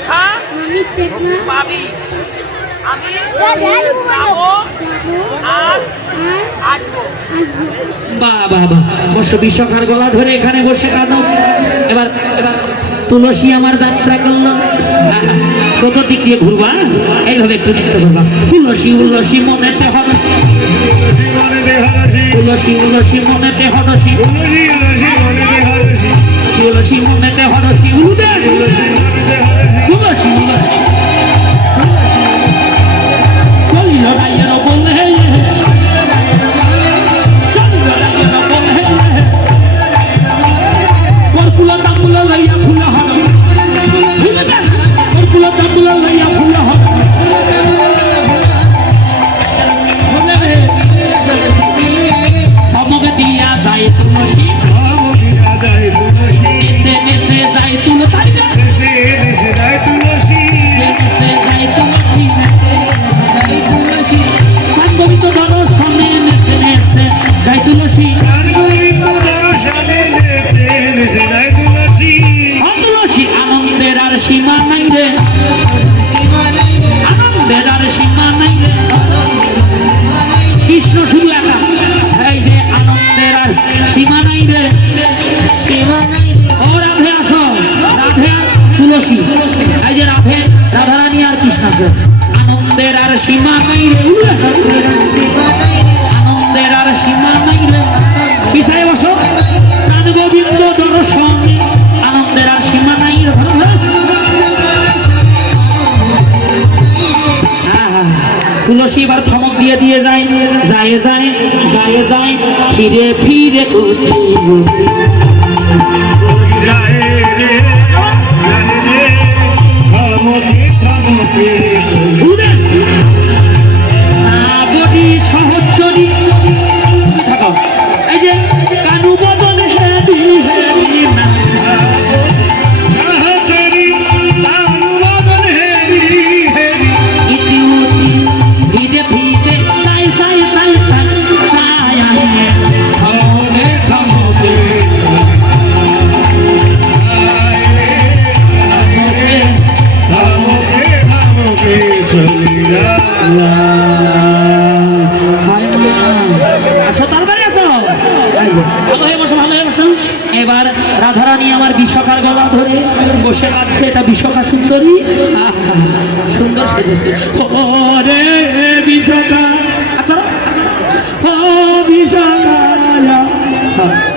দেখা পাবি। আমি যাবো আর আসবো। বাহ বাহ বাহ, বসো। বিশ্বকার গলা ধরে এখানে বসে কাঁদো। এবার এবার তুলসী আমার যাত্রা করলো। কত দিক দিয়ে ঘুরবা, এইভাবে একটু নৃত্য করবা। তুলসী উলসী মনেতে হবে, তুলসী উলসী মনেতে হরসি, তুলসী মনেতে হরসি, তুলসী চলিল রাইয়ের বলে, চলিল রাইয়ের বলে, কর্পুল তাম্বুল লইয়া ফুল হর, কর্পুল তাম্বুল লইয়া ফুল হর, ধমকে দিয়া যায় তুলসী, নেচে নেচে যায় তুলসী, গোবিন্দ দর্শনে নেচে নেচে যায় তুলসী, তুলসী আনন্দের আর সীমা নাই রে, আনন্দের আর সীমা নাই রে, কৃষ্ণ শুধু একা, এই যে আনন্দের আর সীমা নাই রে, ও রাধে আসো, রাধে তুলসী, এই যে রাধে রাধারানী আর কৃষ্ণ আসো, আনন্দের আর সীমা নাই রে, আনন্দের আর সীমা নাই রে, পিছায় বসো, প্রাণ গোবিন্দ দর্শনে আনন্দের আর সীমা নাই রে, তুলসী এবার থমক দিয়ে দিয়ে যায়, যায় যায় যায় যায়, ফিরে ফিরে বডি সহচরী থাকো, এই যে কানু বদন হেরি হেরি না, ইতি উতি ভিদে ভিদে সাই সাই সাই সাই সাই আনে থমকে থমকে আসো, তাড়াতাড়ি আসো, ভালো হয়ে বসো, ভালো হয়ে বসো। এবার রাধারানী আমার বিশ্বকার গলা ধরে বসে কাঁদছে, এটা বিশ্বকা সুন্দরী, সুন্দর সেজেছে, ওরে বিশ্বকা, আচ্ছা ও বিশ্বকা,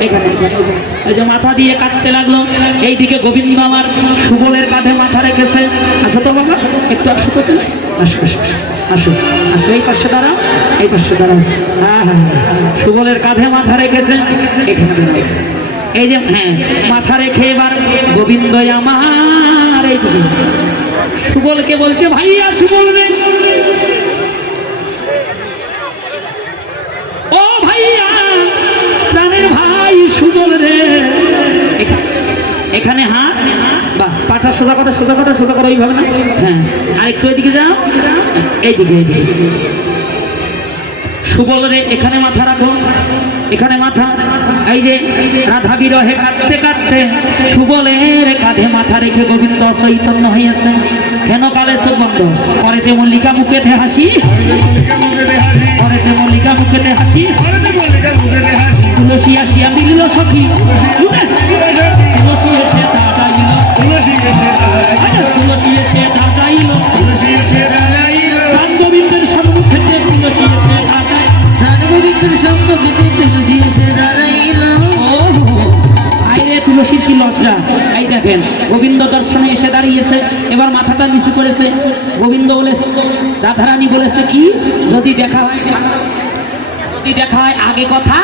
এখানে এই যে মাথা দিয়ে কাটতে লাগলো, এইদিকে গোবিন্দ আমার সুবলের কাঁধে মাথা রেখেছে। আসো তো বাবা, একটু আসো তো, তুমি আসো আসো আসো আসো, এই পাশে দাঁড়াও, এই পাশে দাঁড়াও, হ্যাঁ হ্যাঁ, সুবলের কাঁধে মাথা রেখেছে, এখানে এই যে হ্যাঁ মাথা রেখে এবার গোবিন্দ আমার এইদিকে সুবলকে বলছে, ভাইয়া সুবল রে, ও ভাইয়া প্রাণের ভাই সুবল রে, এখানে হাত বা পাটা সোজা করো, সোজা করো, সোজা করো, এইভাবে না, হ্যাঁ আর একটু এদিকে যাও, এইদিকে এইদিকে, সুবল রে এখানে মাথা রাখো, এখানে মাথা, এই যে রাধা বিরহে কাঁদতে কাঁদতে সুবলের কাঁধে মাথা রেখে গোবিন্দ চৈতন্য হইয়াছে। কেন কালে চোখ বন্ধ, পরেতে মল্লিকা মুখেতে হাসি, পরেতে মল্লিকা মুখেতে হাসি, তুলসী আসিয়া মিলিল সখী, তুলসী এসে দাঁড়াইল, তুলসী এসে দাঁড়াইল, রাম গোবিন্দের সম্মুখেতে তুলসী এসে দাঁড়াইল, রাম গোবিন্দের সম্মুখেতে তুলসী এসে দাঁড়াইল, ও আইরে তুলসীর কি লজ্জা। এই দেখেন গোবিন্দ দর্শনে এসে দাঁড়িয়েছে, এবার মাথাটা নিচু করেছে, গোবিন্দ বলেছে, রাধারানী বলেছে কি, যদি দেখা হয়, যদি দেখা হয় আগে কথা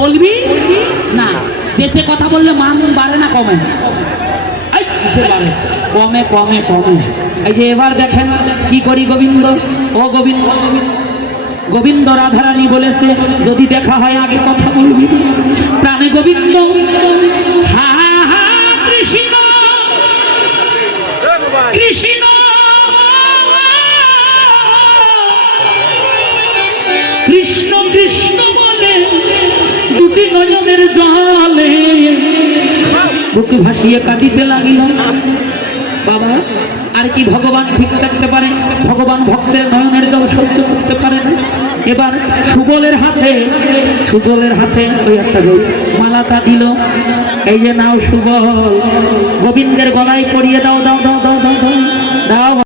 বলবি না, যেতে কথা বললে মান বাড়ে না কমে, কিসের বাড়ে, কমে কমে কমে। এই যে এবার দেখেন কি করি গোবিন্দ, ও গোবিন্দ, গোবিন্দ রাধারানী বলেছে যদি দেখা হয় আগে কথা বলবি, প্রাণে গোবিন্দ হা হা কৃষ্ণ কৃষ্ণ কৃষ্ণ কৃষ্ণ বলে দুটি নয়নের জলে বুকে ভাসিয়ে কাঁদিতে লাগিল, বাবা আর কি ভগবান ঠিক থাকতে পারে? ভগবান ভক্তের নয়নের জল সহ্য করতে পারে না। এবার সুবলের হাতে ওই একটা মালাটা দিল। এই যে নাও সুবল, গোবিন্দের গলায় পরিয়ে দাও দাও দাও দাও